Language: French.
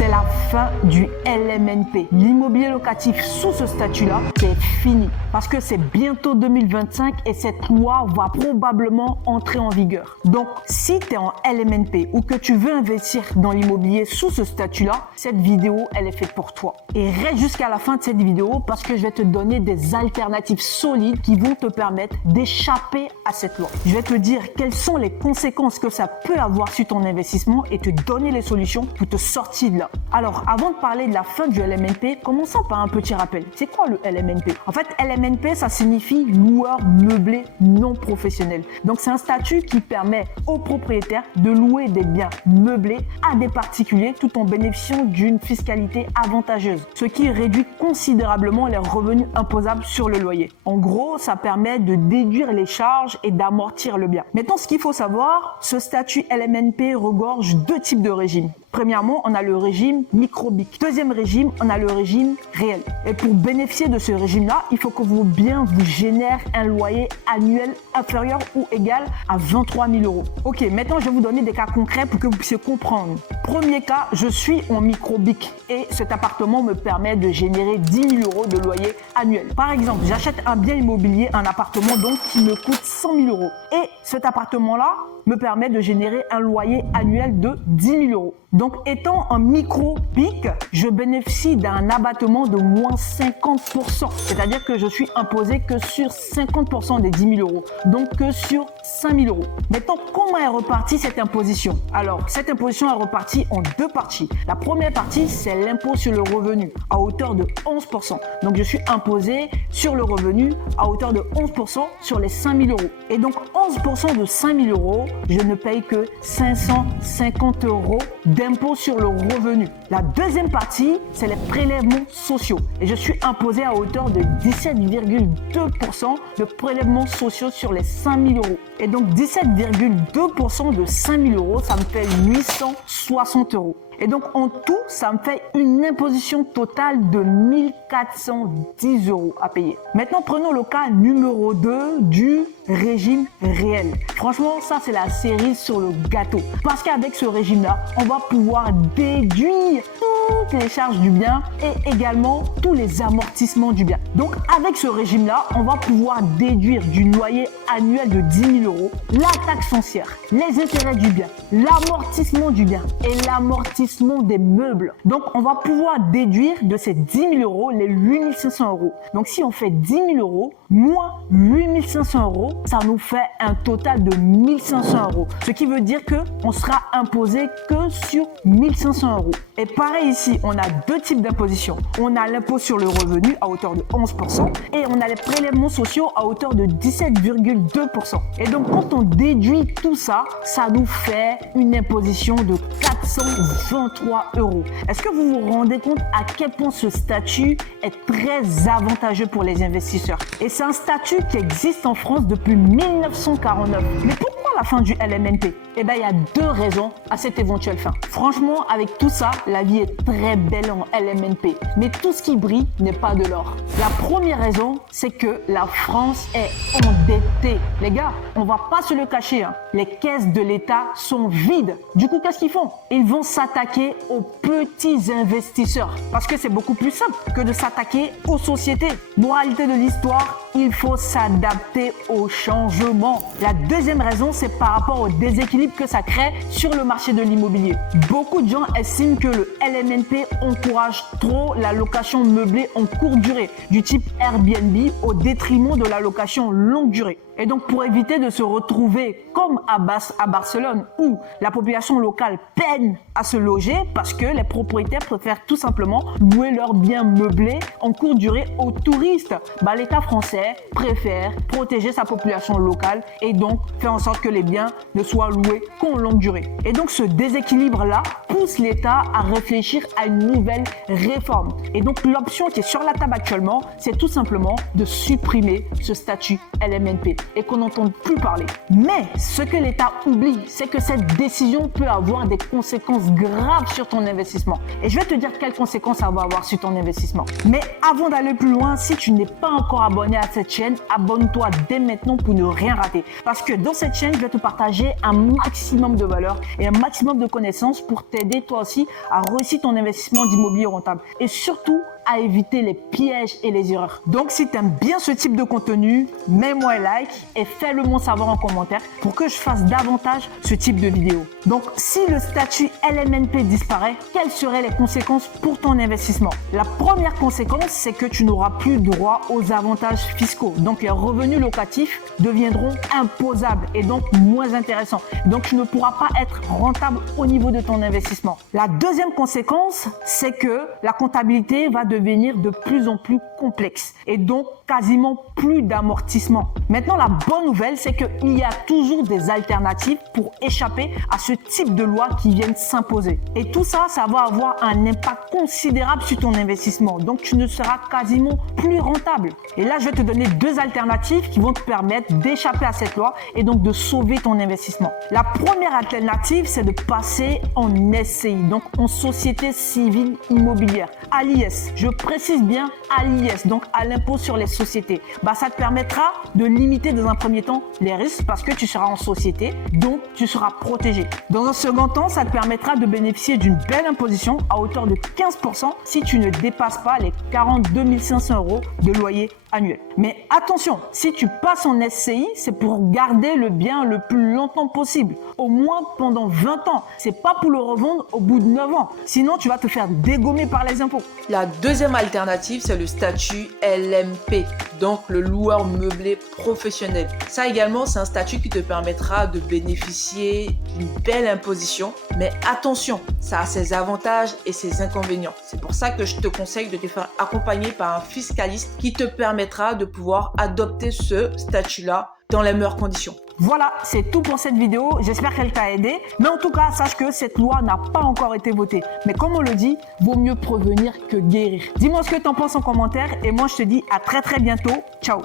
c'est la fin du LMNP. L'immobilier locatif sous ce statut-là, c'est fini. Parce que c'est bientôt 2025 et cette loi va probablement entrer en vigueur. Donc, si tu es en LMNP ou que tu veux investir dans l'immobilier sous ce statut-là, cette vidéo, elle est faite pour toi. Et reste jusqu'à la fin de cette vidéo parce que je vais te donner des alternatives solides qui vont te permettre d'échapper à cette loi. Je vais te dire quelles sont les conséquences que ça peut avoir sur ton investissement et te donner les solutions pour te sortir de là. Alors, avant de parler de la fin du LMNP, commençons par un petit rappel. C'est quoi le LMNP? En fait, LMNP, ça signifie loueur meublé non professionnel. Donc, c'est un statut qui permet aux propriétaires de louer des biens meublés à des particuliers tout en bénéficiant d'une fiscalité avantageuse, ce qui réduit considérablement les revenus imposables sur le loyer. En gros, ça permet de déduire les charges et d'amortir le bien. Maintenant, ce qu'il faut savoir, ce statut LMNP regorge deux types de régimes. Premièrement, on a le régime micro-BIC. Deuxième régime, on a le régime réel. Et pour bénéficier de ce régime-là, il faut que vos biens vous génèrent un loyer annuel inférieur ou égal à 23 000 euros. Ok, maintenant je vais vous donner des cas concrets pour que vous puissiez comprendre. Premier cas, je suis en micro-BIC et cet appartement me permet de générer 10 000 euros de loyer annuel. Par exemple, j'achète un bien immobilier, un appartement donc qui me coûte 100 000 euros. Et cet appartement-là me permet de générer un loyer annuel de 10 000 euros. Donc, étant en micro-BIC, je bénéficie d'un abattement de moins 50%. C'est-à-dire que je suis imposé que sur 50% des 10 000 euros. Donc, que sur 5 000 euros. Maintenant, comment est repartie cette imposition? Alors, cette imposition est repartie en deux parties. La première partie, c'est l'impôt sur le revenu à hauteur de 11%. Donc, je suis imposé sur le revenu à hauteur de 11% sur les 5 000 euros. Et donc, 11% de 5 000 euros, je ne paye que 550 euros d'impôt sur le revenu. La deuxième partie, c'est les prélèvements sociaux. Et je suis imposé à hauteur de 17,2% de prélèvements sociaux sur les 5 000 euros. Et donc 17,2% de 5 000 euros, ça me fait 860 euros. Et donc, en tout, ça me fait une imposition totale de 1 410 euros à payer. Maintenant, prenons le cas numéro 2 du régime réel. Franchement, ça, c'est la cerise sur le gâteau. Parce qu'avec ce régime-là, on va pouvoir déduire toutes les charges du bien et également tous les amortissements du bien. Donc, avec ce régime-là, on va pouvoir déduire du loyer annuel de 10 000 euros la taxe foncière, les intérêts du bien, l'amortissement du bien et l'amortissement des meubles. Donc, on va pouvoir déduire de ces 10 000 euros les 8 500 euros. Donc, si on fait 10 000 euros moins 8 500 euros, ça nous fait un total de 1 500 euros. Ce qui veut dire qu'on sera imposé que sur 1 500 euros. Et pareil ici, on a deux types d'imposition. On a l'impôt sur le revenu à hauteur de 11% et on a les prélèvements sociaux à hauteur de 17,2%. Et donc, quand on déduit tout ça, ça nous fait une imposition de 423 euros. Est-ce que vous vous rendez compte à quel point ce statut est très avantageux pour les investisseurs? Et c'est un statut qui existe en France depuis 1949. Mais pourquoi la fin du LMNP? Eh bien, il y a deux raisons à cette éventuelle fin. Franchement, avec tout ça, la vie est très belle en LMNP. Mais tout ce qui brille n'est pas de l'or. La première raison, c'est que la France est endettée. Les gars, on va pas se le cacher, hein. Les caisses de l'État sont vides. Du coup, qu'est-ce qu'ils font? Ils vont s'attaquer aux petits investisseurs. Parce que c'est beaucoup plus simple que de s'attaquer aux sociétés. Moralité de l'histoire, il faut s'adapter au changement. La deuxième raison, c'est par rapport au déséquilibre que ça crée sur le marché de l'immobilier. Beaucoup de gens estiment que le LMNP encourage trop la location meublée en courte durée, du type Airbnb, au détriment de la location longue durée. Et donc, pour éviter de se retrouver comme à Barcelone, où la population locale peine à se loger parce que les propriétaires préfèrent tout simplement louer leurs biens meublés en courte durée aux touristes, l'État français préfère protéger sa population locale et donc faire en sorte que les biens ne soient loués qu'en longue durée. Et donc, ce déséquilibre-là pousse l'État à réfléchir à une nouvelle réforme. Et donc, l'option qui est sur la table actuellement, c'est tout simplement de supprimer ce statut LMNP et qu'on n'entende plus parler. Mais ce que l'État oublie, c'est que cette décision peut avoir des conséquences graves sur ton investissement. Et je vais te dire quelles conséquences ça va avoir sur ton investissement. Mais avant d'aller plus loin, si tu n'es pas encore abonné à cette chaîne, abonne-toi dès maintenant pour ne rien rater. Parce que dans cette chaîne, je vais te partager un maximum de valeur et un maximum de connaissances pour t'aider toi aussi à réussir ton investissement d'immobilier rentable et surtout à éviter les pièges et les erreurs. Donc si tu aimes bien ce type de contenu, mets-moi un like et fais-le moi savoir en commentaire pour que je fasse davantage ce type de vidéo. Donc si le statut LMNP disparaît, quelles seraient les conséquences pour ton investissement? La première conséquence, c'est que tu n'auras plus droit aux avantages fiscaux. Donc les revenus locatifs deviendront imposables et donc moins intéressants. Donc tu ne pourras pas être rentable au niveau de ton investissement. La deuxième conséquence, c'est que la comptabilité va devenir de plus en plus complexe et donc quasiment plus d'amortissement. Maintenant, la bonne nouvelle, c'est qu'il y a toujours des alternatives pour échapper à ce type de loi qui viennent s'imposer. Et tout ça, ça va avoir un impact considérable sur ton investissement. Donc, tu ne seras quasiment plus rentable. Et là, je vais te donner deux alternatives qui vont te permettre d'échapper à cette loi et donc de sauver ton investissement. La première alternative, c'est de passer en SCI, donc en Société Civile Immobilière, à l'IS. Je précise bien à l'IS, donc à l'impôt sur les sociétés. Ça te permettra de limiter dans un premier temps les risques parce que tu seras en société, donc tu seras protégé. Dans un second temps, ça te permettra de bénéficier d'une belle imposition à hauteur de 15% si tu ne dépasses pas les 42 500 € de loyer annuel. Mais attention, si tu passes en SCI, c'est pour garder le bien le plus longtemps possible, au moins pendant 20 ans. C'est pas pour le revendre au bout de 9 ans. Sinon, tu vas te faire dégommer par les impôts. La deuxième alternative, c'est le statut LMP, donc le loueur meublé professionnel. Ça également, c'est un statut qui te permettra de bénéficier d'une belle imposition. Mais attention, ça a ses avantages et ses inconvénients. C'est pour ça que je te conseille de te faire accompagner par un fiscaliste qui te permettra de pouvoir adopter ce statut-là dans les meilleures conditions. Voilà, c'est tout pour cette vidéo. J'espère qu'elle t'a aidé. Mais en tout cas, sache que cette loi n'a pas encore été votée. Mais comme on le dit, vaut mieux prévenir que guérir. Dis-moi ce que tu en penses en commentaire et moi je te dis à très bientôt. Ciao.